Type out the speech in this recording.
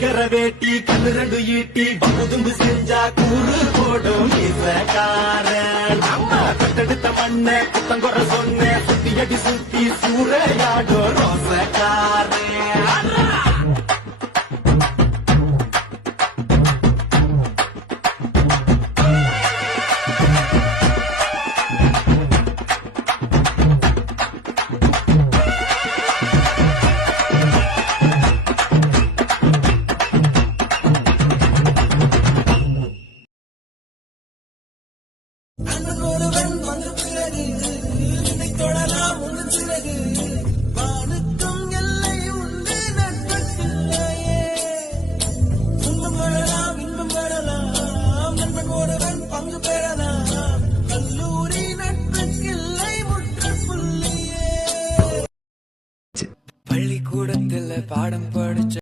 கட்டிக்கர வேட்டி கண்ணு ரெண்டு ஈட்டி பகுதும்பு செஞ்சா கூறு போடும் இசக்காரன் அம்மா கட்டெடுத்த மண்ண குத்தங்குற சொன்ன சுத்தி அடி சுத்தி சூறையாடும் ரோசக்காரன்